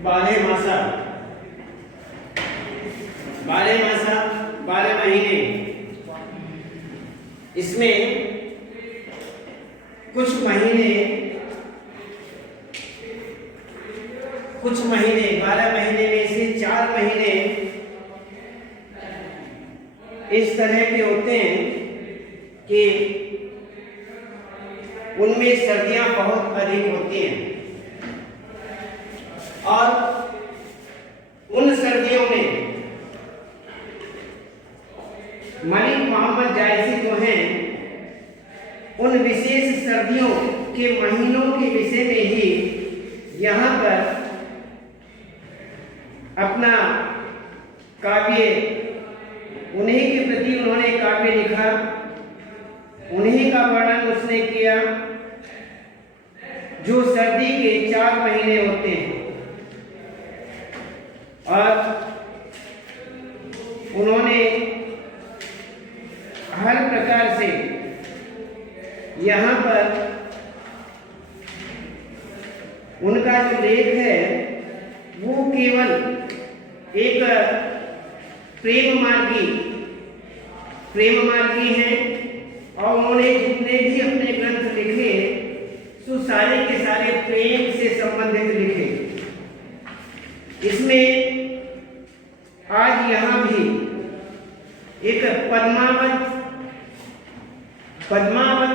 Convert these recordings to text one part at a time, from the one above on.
बारह मासा, 12 महीने। इसमें कुछ महीने 12 महीने में से 4 महीने इस तरह के होते हैं कि उनमें सर्दियां बहुत अधिक होती हैं, और उन सर्दियों में मलिक मोहम्मद जायसी जो हैं, उन विशेष सर्दियों के महीनों के विषय में ही यहाँ पर अपना काव्य, उन्हीं के प्रति उन्होंने काव्य लिखा, उन्हीं का वर्णन उसने किया जो सर्दी के 4 महीने होते हैं। और उन्होंने हर प्रकार से यहाँ पर उनका जो लेख है वो केवल एक प्रेम मार्गी है, और उन्होंने जितने भी अपने ग्रंथ लिखे तो सारे के सारे प्रेम से संबंधित लिखे। इसमें आज यहाँ भी एक पद्मावत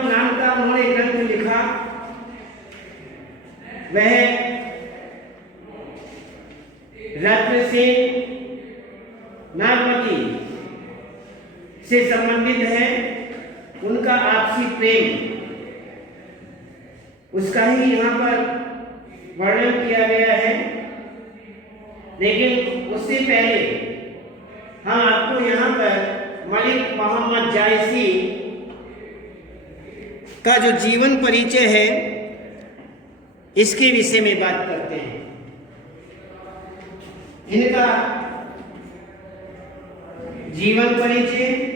नाम का उन्होंने ग्रंथ लिखा। वह रत्नसेन नागवती से संबंधित है। उनका आपसी प्रेम, उसका ही यहाँ पर वर्णन किया गया है। लेकिन उससे पहले हम आपको यहाँ पर मलिक मोहम्मद जायसी का जो जीवन परिचय है इसके विषय में बात करते हैं। इनका जीवन परिचय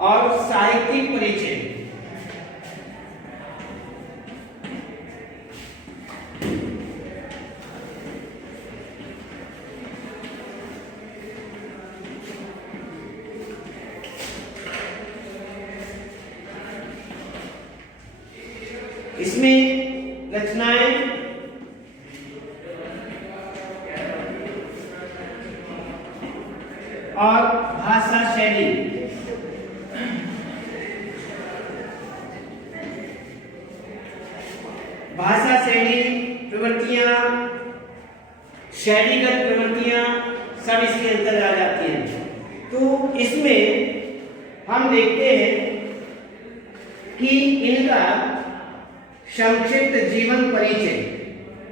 और साहित्यिक परिचय। इसमें रचनाएं और भाषा शैली, प्रवृत्तियां, शैलीगत प्रवृत्तियां सब इसके अंदर आ जाती हैं। तो इसमें हम देखते हैं कि इनका संक्षिप्त जीवन परिचय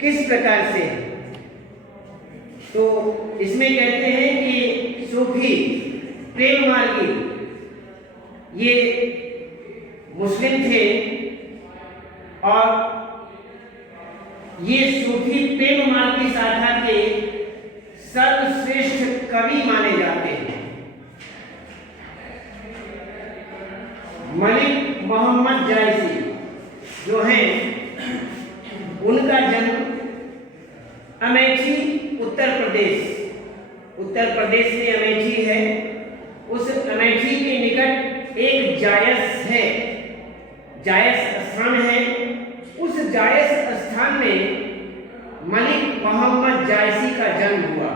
किस प्रकार से है। तो इसमें कहते हैं कि सूफी प्रेम मार्गी ये मुस्लिम थे, और ये सूफी प्रेम मार्गी शाखा के सर्वश्रेष्ठ कवि माने जाते हैं। मलिक मोहम्मद जायसी जो हैं, उनका जन्म अमेठी उत्तर प्रदेश में अमेठी है। उस अमेठी के निकट एक जायस स्थान है। उस जायस स्थान में मलिक मोहम्मद जायसी का जन्म हुआ,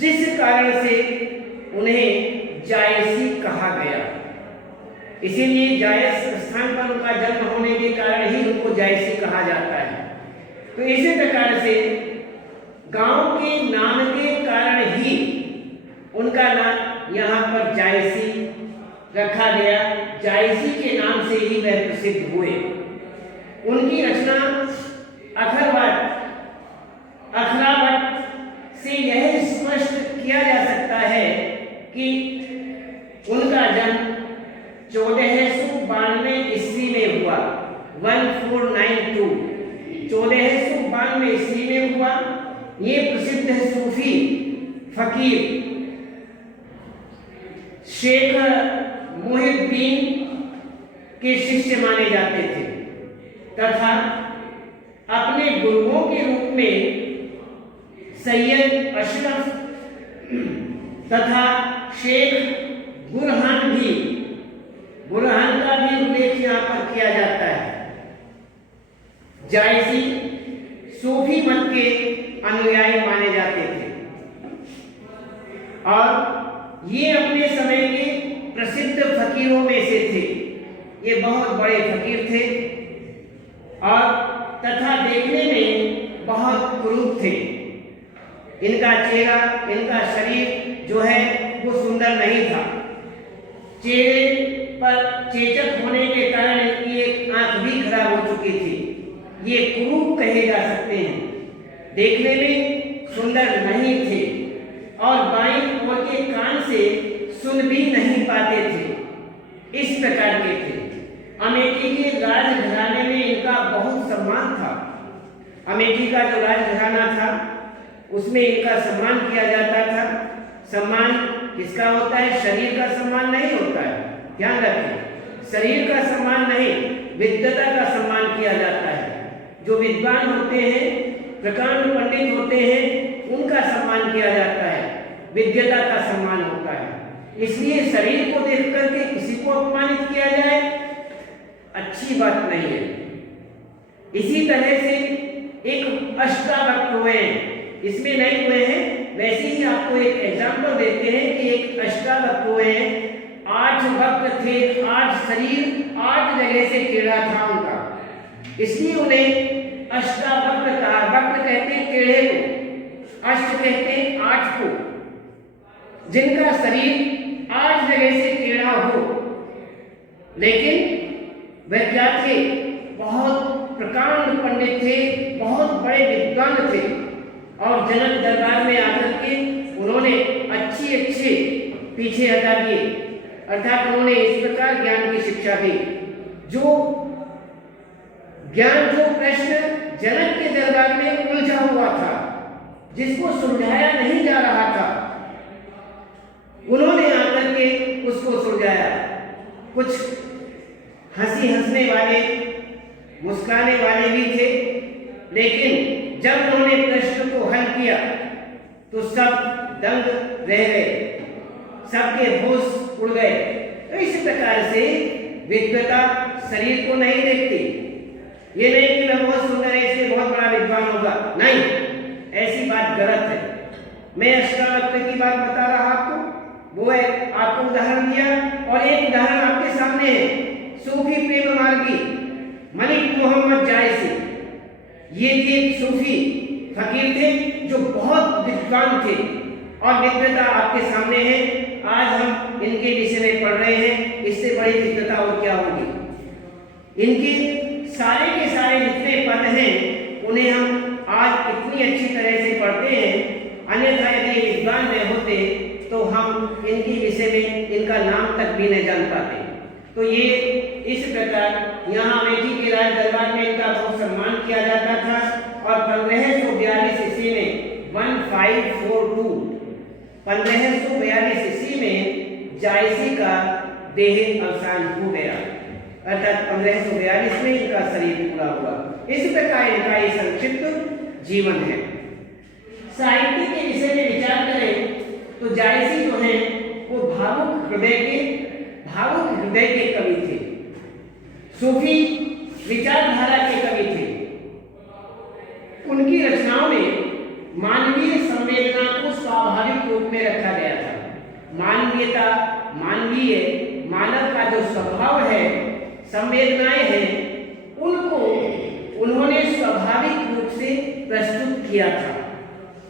जिस कारण से उन्हें जायसी कहा गया। इसीलिए जायस स्थान पर उनका जन्म होने के कारण ही उनको जायसी कहा जाता है। तो इसी प्रकार से गांव के नाम के कारण ही उनका नाम यहाँ पर जायसी रखा गया। जायसी के नाम से ही वह प्रसिद्ध हुए। उनकी रचना अखरावट से यह स्पष्ट किया जा सकता है कि उनका जन्म 1492 ईस्वी में हुआ। 1492 1492 ईस्वी में हुआ। ये प्रसिद्ध सूफी फकीर शेख मुहिउद्दीन के शिष्य माने जाते थे तथा अपने गुरुओं के रूप में सैयद अशरफ तथा शेख बुरहान का भी उल्लेख यहाँ पर किया जाता है। जायसी सूफी मत के अनुयायी माने जाते थे और ये अपने समय के प्रसिद्ध फकीरों में से थे। ये बहुत बड़े फकीर थे और तथा देखने में बहुत कुरूप थे। इनका चेहरा, इनका शरीर जो है वो सुंदर नहीं था। चेहरे पर चेचक होने के कारण इनकी एक आंख भी खराब हो चुकी थी। ये कुरूप कहे जा सकते हैं। देखने में सुंदर नहीं थे और बाईं ओर के कान से सुन भी नहीं पाते थे। इस प्रकार के थे। अमेठी के राजघराने में इनका बहुत सम्मान था। अमेठी का जो राजघराना था उसमें इनका सम्मान किया जाता था। सम्मान किसका होता है? शरीर का सम्मान नहीं होता है, ध्यान रखें। शरीर का सम्मान नहीं, विद्वता का सम्मान किया जाता है। जो विद्वान होते हैं, प्रकांड पंडित होते हैं, उनका सम्मान किया जाता है, विद्वता का सम्मान होता है। इसलिए शरीर को देख करके किसी को अपमानित किया जाए, अच्छी बात नहीं है। इसी तरह से एक अष्टावक्र हुए हैं, इसमें नहीं हुए हैं, वैसे ही आपको एक एग्जाम्पल देते हैं कि एक अष्टावक्र हुए हैं। 8 वक्र थे, 8 शरीर, 8 जगह से टेढ़ा था उनका, इसलिए उन्हें अष्टावक्र कहा। वक्र कहते हैं टेढ़े को, अष्ट कहते हैं 8 को। जिनका शरीर 8 जगह से टेढ़ा हो, लेकिन वह क्या थे? बहुत प्रकांड पंडित थे, बहुत बड़े विद्वान थे और जनक दरबार में आकर के उन्होंने अच्छे पीछे हटा दिए, अर्थात उन्होंने इस प्रकार ज्ञान की शिक्षा दी। जो प्रश्न जनक के दरबार में उलझा हुआ था, जिसको सुलझाया नहीं जा रहा था, उन्होंने आकर के उसको सुलझाया। कुछ हंसने वाले, मुस्कुराने वाले भी थे, लेकिन जब उन्होंने प्रश्न को हल किया तो सब दंग रह गए, सबके होश उड़ गए। तो इस प्रकार से विद्वता शरीर को नहीं देखती। ये नहीं कि मैं बहुत सुंदर है इसलिए बहुत बड़ा विद्वान होगा, नहीं, ऐसी बात गलत है। मैं अष्टावक्र की बात बता रहा आपको, वो है आपको उदाहरण दिया, और एक उदाहरण आपके सामने है, सूफी प्रेम मार्गी मलिक मोहम्मद जायसी। ये एक सूफी फकीर थे जो बहुत विद्वान थे और विद्वता आपके सामने है। आज हम इनके विषय में पढ़ रहे हैं, इससे बड़ी विद्वता और क्या होगी। इनके सारे के सारे जितने पद हैं उन्हें हम आज इतनी अच्छी तरह से पढ़ते हैं, अन्यथा यदि विद्वान न होते तो हम इनके विषय में इनका नाम तक भी नहीं जान पाते। तो ये इस प्रकार यहाँ अमेठी के राज दरबार में इनका बहुत सम्मान किया जाता था और 1542 ईस्वी में 1542 ईस्वी में जायसी का देह अवसान हो गया, अर्थात 1542 में इनका शरीर पूरा हुआ। इस प्रकार इनका ये संक्षिप्त जीवन है। साहित्य के विषय में विचार करें तो जायसी जो है वो भावुक हृदय के कवि थे, सूफी विचारधारा के कवि थे। उनकी रचनाओं में मानवीय संवेदना को स्वाभाविक रूप में रखा गया था। मानवीयता, मानव का जो स्वभाव है, संवेदनाएं हैं, उनको उन्होंने स्वाभाविक रूप से प्रस्तुत किया था।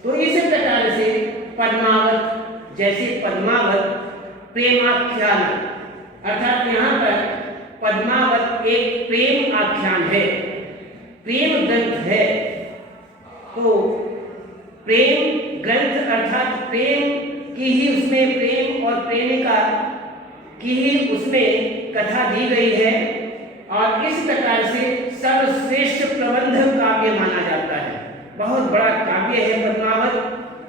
तो इस प्रकार से पद्मावत, जैसे पद्मावत प्रेमाख्यान, अर्थात यहाँ पर पद्मावत एक प्रेम आख्यान है, प्रेम ग्रंथ है। तो प्रेम ग्रंथ अर्थात प्रेम की ही उसमें, प्रेम और प्रेमिका की ही उसमें कथा दी गई है और इस प्रकार से सर्वश्रेष्ठ प्रबंध काव्य माना जाता है। बहुत बड़ा काव्य है पद्मावत,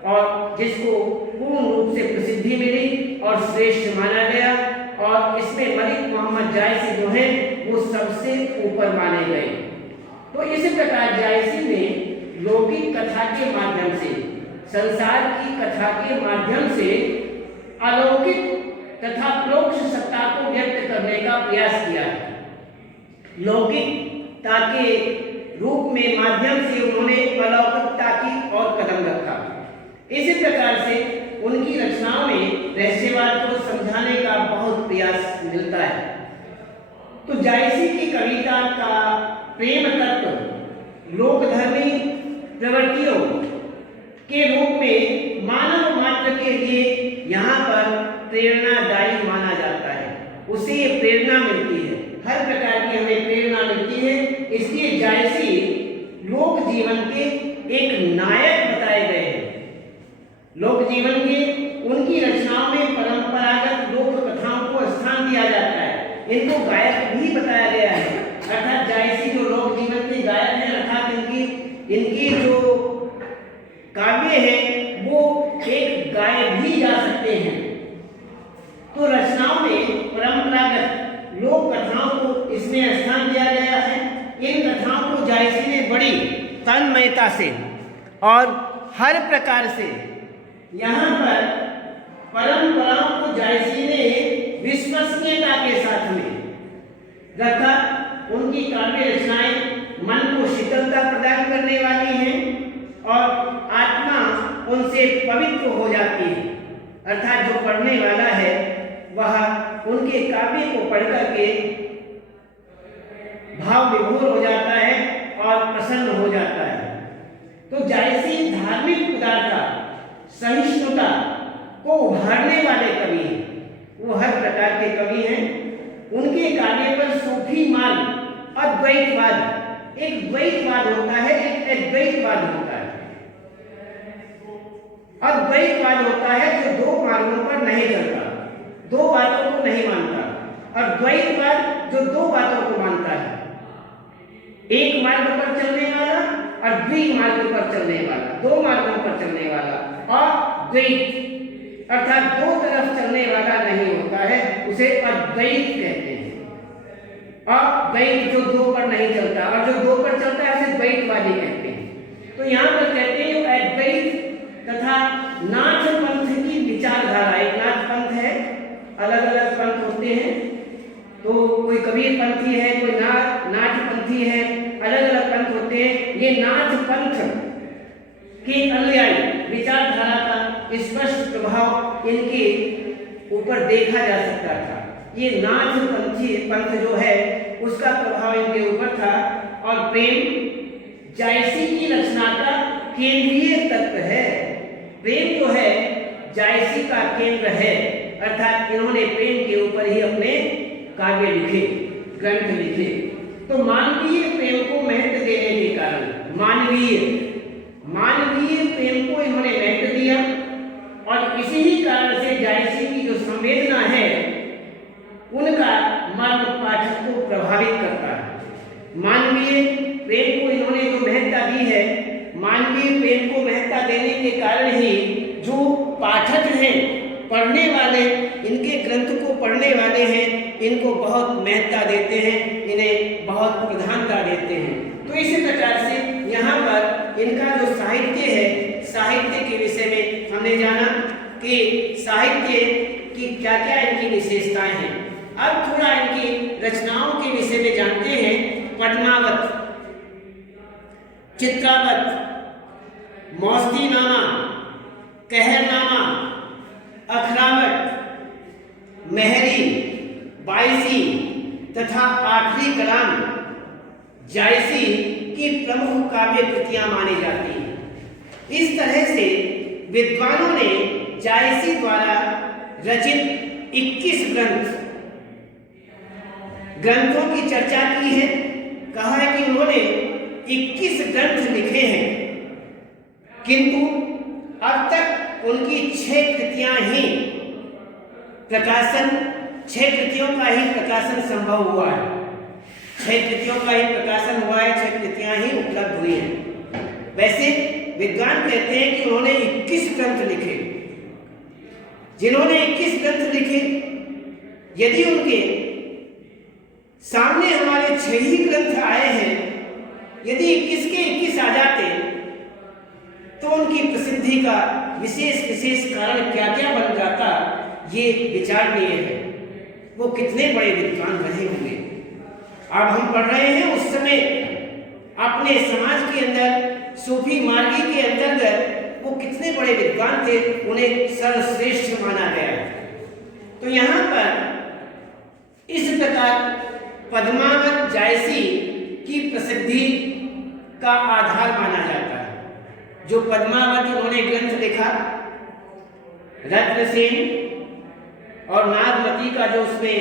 और जिसको पूर्ण रूप से प्रसिद्धि मिली और श्रेष्ठ माना गया, और इसमें मलिक मोहम्मद जायसी जो है वो सबसे ऊपर माने गए। तो इस प्रकार जायसी ने लौकिक कथा के माध्यम से, संसार की कथा के माध्यम से अलौकिक तथा प्रोक्ष सत्ता को व्यक्त करने का प्रयास किया। लौकिकता के रूप में माध्यम से उन्होंने अलौकिकता की और कदम रखा। इसी प्रकार से उनकी रचनाओं में रहस्यवाद को समझाने का बहुत प्रयास मिलता है। तो जायसी की कविता का प्रेम तत्व लोकधर्मी प्रवृत्तियों के रूप में मानव मात्र के लिए यहाँ पर प्रेरणादायी माना जाता है। उसे ये प्रेरणा मिलती है, हर प्रकार की हमें प्रेरणा मिलती है। इसलिए जायसी लोक जीवन के एक नायक बताए गए हैं। लोक जीवन के उनकी रचनाओं में परंपरागत लोक कथाओं को स्थान दिया जाता है, इनको गायक भी बताया गया है। अर्थात जायसी जो लोक जीवन के गायक हैं, अर्थात इनकी जो काव्य है वो एक गाए भी जा सकते हैं। तो रचनाओं में परंपरागत लोक कथाओं को इसमें स्थान दिया गया है। इन कथाओं को जायसी ने बड़ी तन्मयता से और हर प्रकार से यहाँ पर परंपराओं को जायसी ने विश्वसनीयता के साथ में रखा। उनकी काव्य रचनाएं मन को शीतलता प्रदान करने वाली हैं और आत्मा उनसे पवित्र हो जाती है। अर्थात जो पढ़ने वाला है वह उनके काव्य को पढ़ करके भाव विभोर हो जाता है और प्रसन्न हो जाता है। तो जायसी धार्मिक उदारता, सहिष्णुता को उभारने वाले कवि हैं। वो हर प्रकार के कवि हैं। उनके काव्य पर सूफी मार्ग, अद्वैतवाद, एक द्वैतवाद होता है, एक अद्वैतवाद होता है। अद्वैतवाद होता है जो दो मार्गों पर नहीं चलता, दो बातों को नहीं मानता, और द्वैतवाद जो दो बातों को मानता है, एक मार्ग पर चलने वाला और द्विमार्ग पर चलने वाला, दो मार्गों पर चलने वाला। और द्वैत अर्थात दो तरफ चलने वाला नहीं होता है, उसे अद्वैत कहते हैं। अद्वैत जो दो पर नहीं चलता और जो दो पर चलता है उसे द्वैतवादी कहते हैं। तो यहाँ पर कहते हैं अद्वैत तथा नाथ पंथ की विचारधारा। एक नाथ पंथ है, अलग अलग पंथ होते हैं। तो कोई कबीर पंथी है, कोई नाथ पंथी है, अलग अलग पंथ होते हैं। ये नाथ पंथ के अनुयायी विचारधारा का स्पष्ट प्रभाव इनके ऊपर देखा जा सकता था। ये नाथ पंथ जो है उसका प्रभाव इनके ऊपर था। और प्रेम जायसी की रचना का केंद्रीय तत्व है। प्रेम जो है जायसी का केंद्र है। अर्थात इन्होंने प्रेम के ऊपर ही अपने काव्य लिखे, ग्रंथ लिखे। तो मानवीय प्रेम को महत्व देने के कारण मानवीय प्रेम को इन्होंने महत्व दिया, और इसी ही कारण से जायसी की जो संवेदना है उनका मर्म पाठक को प्रभावित करता है। मानवीय प्रेम को इन्होंने जो महत्ता दी है, मानवीय प्रेम को महत्ता देने के कारण ही जो पाठक हैं, पढ़ने वाले, इनके ग्रंथ को पढ़ने वाले हैं, इनको बहुत महत्ता देते हैं, इन्हें बहुत प्रधानता देते हैं। तो इसी प्रकार से यहाँ पर इनका जो साहित्य है, साहित्य के विषय में हमने जाना कि साहित्य की क्या क्या इनकी विशेषताएं हैं। अब थोड़ा इनकी रचनाओं के विषय में जानते हैं। पद्मावत, चित्रावत, मौजदीनामा, कहरनामा, अखरावत, मेहरी, बाईसी तथा आखिरी कलाम जायसी की प्रमुख काव्य कृतियां मानी जाती हैं। इस तरह से विद्वानों ने जायसी द्वारा रचित 21 ग्रंथों की चर्चा की है। कहा है कि उन्होंने 21 ग्रंथ लिखे हैं, किंतु अब तक उनकी 6 कृतियां ही छह कृतियों का ही प्रकाशन संभव हुआ है। 6 कृतियों का ही प्रकाशन हुआ है, 6 कृतियां ही उपलब्ध हुई हैं। वैसे विद्वान कहते हैं कि उन्होंने 21 ग्रंथ लिखे, जिन्होंने 21 ग्रंथ लिखे, यदि उनके सामने हमारे 6 ही ग्रंथ आए हैं, यदि 21 के 21 आ जाते तो उनकी प्रसिद्धि का विशेष कारण क्या क्या बन जाता, ये विचारणीय है। वो कितने बड़े विद्वान रहे होंगे। अब हम पढ़ रहे हैं उस समय अपने समाज के अंदर सूफी मार्गी के अंतर्गत वो कितने बड़े विद्वान थे, उन्हें सर्वश्रेष्ठ माना गया। तो यहाँ पर इस प्रकार पद्मावत जायसी की प्रसिद्धि का आधार माना जाता है। जो पद्मावत उन्होंने ग्रंथ लिखा, रत्नसेन और नागमती का जो उसमें,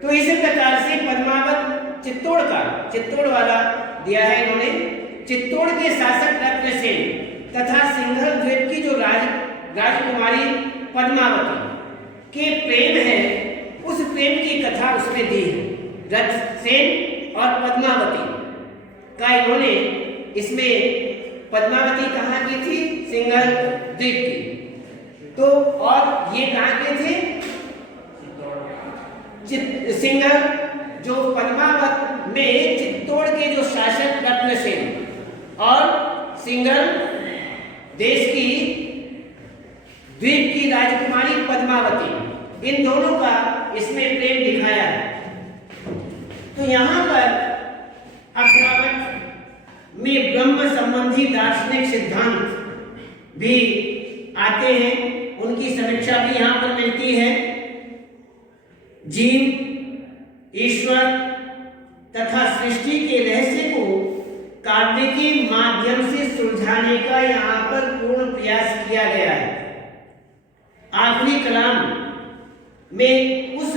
तो इसी प्रकार से पद्मावत चित्तौड़ वाला दिया है इन्होंने। चित्तौड़ के शासक रत्नसेन तथा सिंघल द्वीप की जो राजकुमारी पद्मावती के प्रेम है, उस प्रेम की कथा उसमें दी है। रत्नसेन और पद्मावती का इन्होंने इसमें, पद्मावती कहाँ की थी? सिंघल द्वीप की। तो और ये कहाँ के थे? सिंघल, जो पद्मावत में चित्तौड़ के जो शासक रत्नसेन और सिंघल देश की द्वीप की राजकुमारी पद्मावती, इन दोनों का इसमें प्रेम दिखाया है। तो यहाँ पर अष्टावक्र में ब्रह्म संबंधी दार्शनिक सिद्धांत भी आते हैं, उनकी समीक्षा भी यहाँ पर मिलती है। जीव, ईश्वर तथा सृष्टि के रहस्य को काव्य के माध्यम से सुलझाने का यहाँ पर पूर्ण प्रयास किया गया है। आखिरी कलाम में उस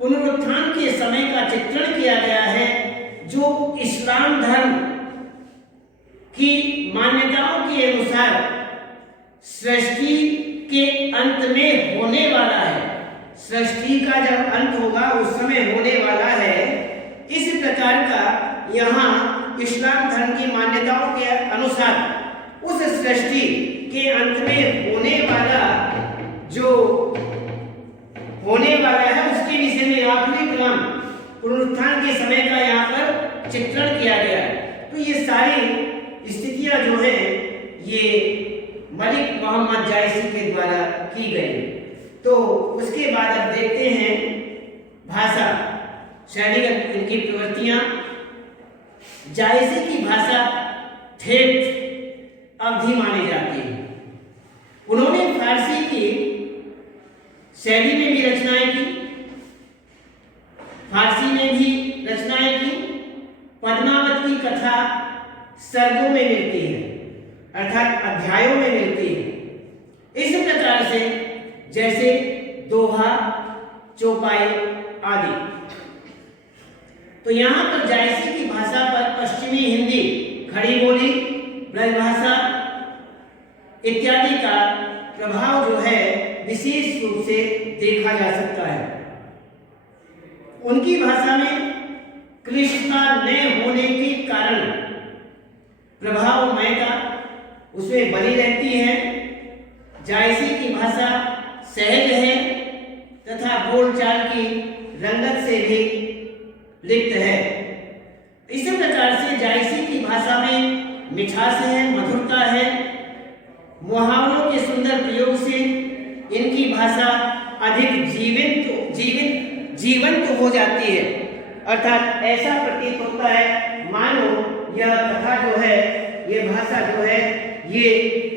पुनरुत्थान के समय का चित्रण किया गया है जो इस्लाम धर्म की मान्यताओं के अनुसार सृष्टि के अंत में होने वाला है। सृष्टि का जब अंत होगा उस समय होने वाला है। इस प्रकार का यहाँ इस्लाम धर्म की मान्यताओं के अनुसार उस सृष्टि के अंत में होने वाला जो होने वाला है उसके विषय में आखिरी कलाम पुनरुत्थान के समय का यहाँ पर चित्रण किया गया है। तो ये सारी स्थितियां जो है ये मलिक मोहम्मद जायसी के द्वारा की गई। तो उसके बाद अब देखते हैं भाषा शैलीगत इनकी प्रवृत्तियां। जायसी की भाषा ठेठ अवधि मानी जाती है। उन्होंने फारसी की शैली में भी रचनाएं की, फारसी में भी रचनाएं की। पद्मावत की कथा सर्गों में मिलती है, अर्थात अध्यायों में मिलती है। इस प्रकार से जैसे दोहा, चौपाई आदि। तो यहाँ पर जायसी की भाषा पर पश्चिमी हिंदी, खड़ी बोली, ब्रजभाषा इत्यादि का प्रभाव जो है विशेष रूप से देखा जा सकता है। उनकी भाषा में क्लिष्टता न होने के कारण प्रभावमयता उसमें बनी रहती है। जायसी की भाषा सहज है तथा बोलचाल की रंगत से भी लिप्त है। इसी प्रकार से जायसी की भाषा में मिठास है, मधुरता है। मुहावरों के सुंदर प्रयोग से इनकी भाषा अधिक जीवंत हो जाती है। अर्थात ऐसा प्रतीत होता है मानो यह कथा जो है, ये भाषा जो है ये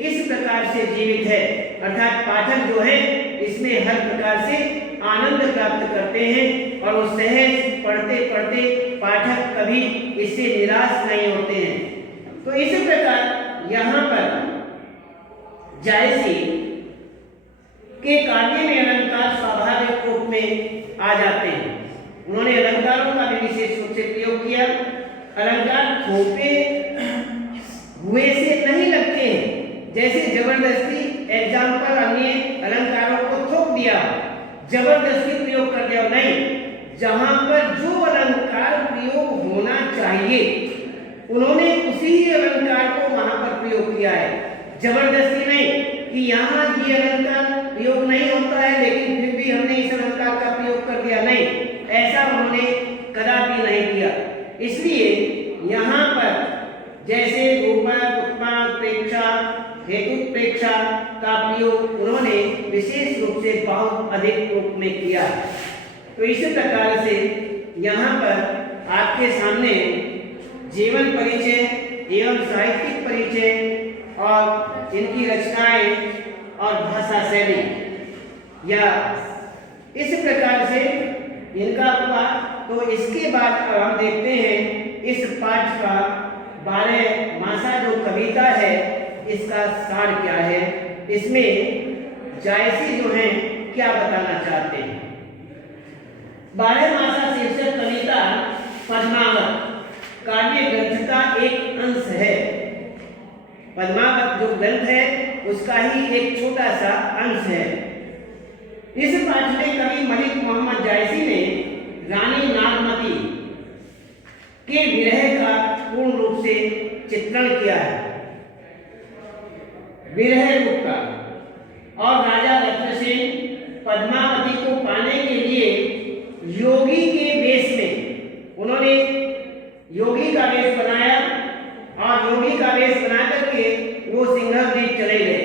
इस प्रकार से जीवित है। अर्थात पाठक जो है इसमें हर प्रकार से आनंद प्राप्त करते हैं और वो सहज पढ़ते पढ़ते पाठक कभी इससे निराश नहीं होते हैं। तो इस प्रकार यहाँ पर जायसी के काव्य में अलंकार स्वाभाविक रूप में आ जाते हैं। उन्होंने अलंकारों का भी विशेष रूप से प्रयोग किया। अलंकार थोपे हुए से नहीं लगते हैं, जैसे जबरदस्ती एग्जाम्पल अन्य अलंकारों को थोप दिया, जबरदस्ती प्रयोग कर दिया, नहीं। जहां पर जो अलंकार प्रयोग होना चाहिए उन्होंने उसी अलंकार को वहां पर प्रयोग किया है, जबरदस्ती नहीं। कि यहाँ ये अलंकार प्रयोग नहीं होता है, लेकिन फिर भी हमने इस अलंकार का प्रयोग कर दिया, नहीं, ऐसा उन्होंने कदापि नहीं किया। इसलिए यहाँ पर जैसे रूपक, उपमा, प्रेक्षा, हेतुप्रेक्षा का प्रयोग उन्होंने विशेष रूप से बहुत अधिक रूप में किया। तो इस प्रकार से यहाँ पर आपके सामने जीवन परिचय एवं साहित्यिक परिचय और इनकी रचनाएं और भाषा शैली या इस प्रकार से इनका हुआ। तो इसके बाद अब हम देखते हैं इस पाठ का 12 मासा जो कविता है इसका सार क्या है, इसमें जायसी जो है क्या बताना चाहते हैं। 12 मासा शीर्षक कविता पद्मावत काव्य ग्रंथ का एक अंश है। पद्मावत जो ग्रंथ है उसका ही एक छोटा सा अंश है। इस पाठ में कवि मलिक मोहम्मद जायसी ने रानी नागमती के विरह का पूर्ण रूप से चित्रण किया है, विरह रूप का। और राजा रत्नसेन पद्मावती को पाने के लिए योगी के वेश में उन्होंने योगी का वेश बनाया और योगी का वेश बना करके वो सिंघल द्वीप चले गए।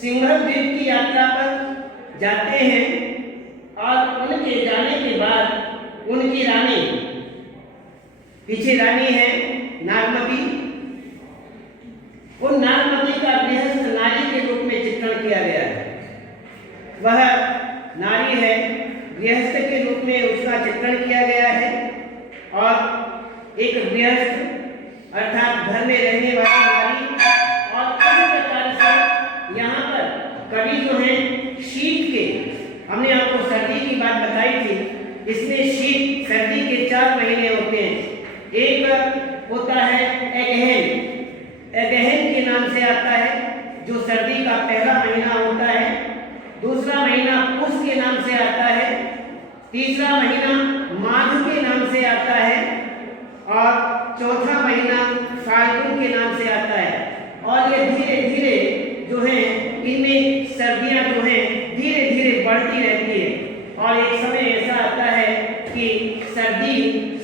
सिंघल द्वीप की यात्रा पर जाते हैं और उनके जाने के बाद उनकी रानी, पीछे रानी है नागमती, उन नागमती का गृहस्थ नारी के रूप में चित्रण किया गया है। वह नारी है, गृहस्थ के रूप में उसका चित्रण किया गया है। और एक गृहस्थ अर्थात घर में रहने वाली नारी। और इस प्रकार से यहाँ पर कवि जो है शीत के, हमने आपको सर्दी की बात बताई थी, इसमें शीत सर्दी के 4 महीने होते हैं। एक होता है अगहन, अगहन के नाम से आता है जो सर्दी का पहला महीना होता है। दूसरा महीना पुष के नाम से आता है। तीसरा महीना माघ के नाम से आता है और चौथा महीना फाल्गुन के नाम से आता है। और ये धीरे धीरे जो है इनमें सर्दियां जो है धीरे धीरे बढ़ती रहती है। और एक समय ऐसा आता है कि सर्दी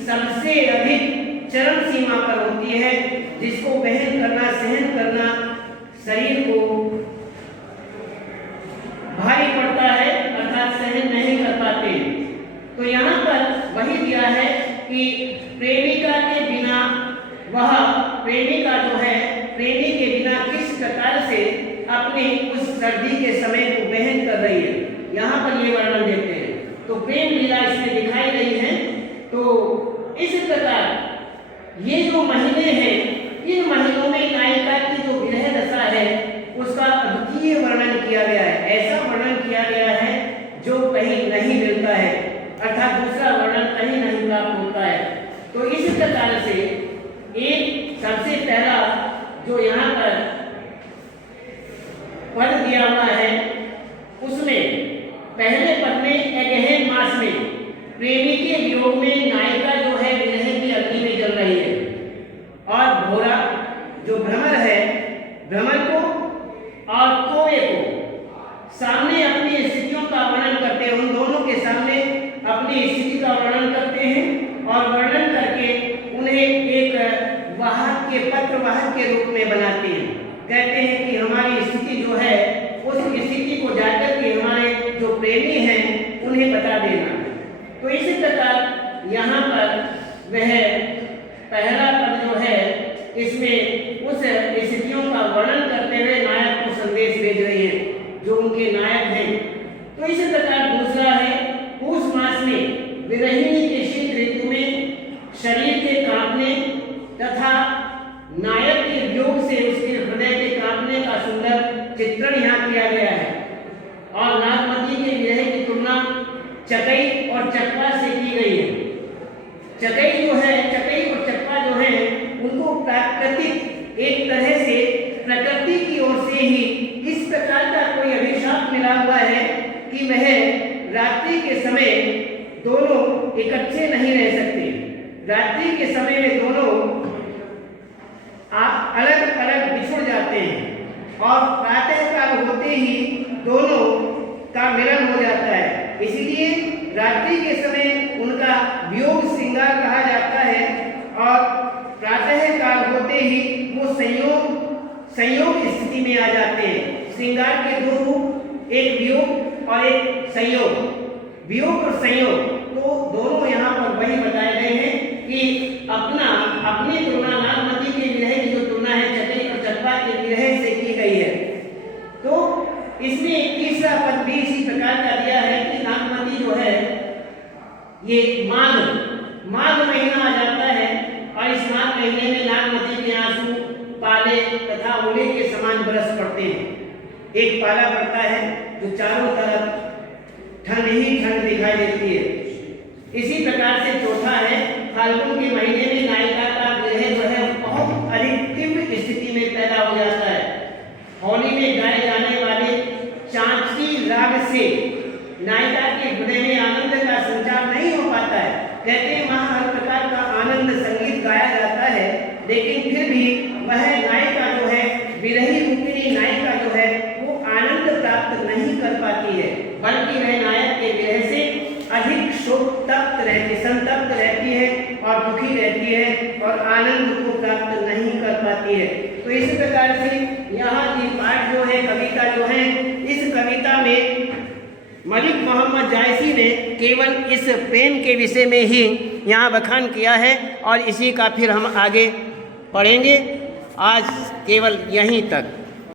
सबसे अधिक चरम सीमा पर होती है, जिसको वहन करना, सहन करना शरीर को भारी पड़ता है, अर्थात सहन नहीं कर पाते। तो यहाँ पर वही दिया है कि प्रेमिका के बिना, वह प्रेमिका जो है प्रेमी के बिना किस प्रकार से अपने उस सर्दी के समय को वहन कर रही है, यहाँ पर ये वर्णन देते हैं। तो प्रेम लीला इसमें दिखाई गई है। तो इस प्रकार ये जो महीने हैं, इन महीनों में नायिका की जो विरह दशा है उसका अद्वितीय वर्णन किया गया है। ऐसा वर्णन किया गया है जो कहीं नहीं मिलता है, अर्थात दूसरा वर्णन कहीं नहीं प्राप्त होता है। तो इस प्रकार से एक सबसे पहला जो यहाँ पर पद दिया हुआ है उसमें पहले पद में अगहन मास में प्रेमी के वियोग में नायिका जो है विरह की अग्नि में जल रही है। और भोरा जो भ्रमर है, भ्रमर को और कोए को सामने अपनी स्थितियों का वर्णन करते हैं, उन दोनों के सामने अपनी स्थिति का वर्णन करते हैं और वर्णन करके उन्हें एक वाहक के पत्र वाहक के रूप में बनाते हैं। कहते हैं कि हमारी स्थिति जो है उस स्थिति को जाकर के हमारे जो प्रेमी हैं उन्हें बता देना। तो इसी प्रकार यहाँ पर वह पहला पद जो है इसमें उस स्थितियों का वर्णन करते हुए नायक को संदेश भेज रही है जो उनके नायक हैं। तो इसी प्रकार दूसरा है पूष मास में विरहिणी के शीत ऋतु में शरीर के कांपने तथा नायक के वियोग से उसके हृदय के कांपने का सुंदर चित्रण यहाँ किया गया है। और नागमती के विरह की तुलना चकई और चक्का से की गई है। चकई जो है, चकई और चक्का जो है उनको प्राकृतिक एक तरह से प्रकृति की ओर से ही इस प्रकार का कोई अभिशाप मिला हुआ है कि वह रात्रि के समय दोनों इकट्ठे नहीं रह सकते। रात्रि के समय में दोनों अलग अलग बिछुड़ जाते हैं। और प्रातःकाल होते ही दोनों का मिलन हो जाता है। इसलिए रात्रि के समय उनका वियोग श्रृंगार कहा जाता है और प्रातःकाल होते ही वो संयोग स्थिति में आ जाते हैं। श्रृंगार के दो रूप, एक वियोग और एक संयोग। वियोग और संयोग तो दोनों यहाँ पर वही बताए गए हैं कि अपनी तुलना नागमती के विरह की जो तुलना है चटई और चट्टा के विरह से की गई है। तो इसमें तीसरा पद भी इसी प्रकार का दिया है कि नागमती जो है ये माघ महीना आ जाता है और इस माघ महीने में नागमती के आंसू पाले तथा ओले के समान बरस पड़ते हैं। एक पाला पड़ता है जो चारों तरफ ठंड ही ठंड दिखाई देती है। इसी प्रकार से चौथा है फाल्गुन के महीने में नायिका का विरह जो है बहुत अधिक तीव्र स्थिति में पैदा हो जाता है। होली में गाए जाने वाले चांचकी राग से नायिका के हृदय में आनंद का संचार नहीं हो पाता है। कहते हैं वहाँ हर प्रकार का आनंद संगीत गाया जाता है, लेकिन फिर भी वह नायिका जो है, विरही रूपिणी नायिका जो है वो आनंद प्राप्त नहीं कर पाती है, बल्कि वह नायक के विरह से अधिक संतप्त रहती है और दुखी रहती है और आनंद को प्राप्त नहीं कर पाती है। तो इस प्रकार से यहाँ की पाठ जो है, कविता जो है, इस कविता में मलिक मोहम्मद जायसी ने केवल इस प्रेम के विषय में ही यहाँ बखान किया है और इसी का फिर हम आगे पढ़ेंगे। आज केवल यहीं तक।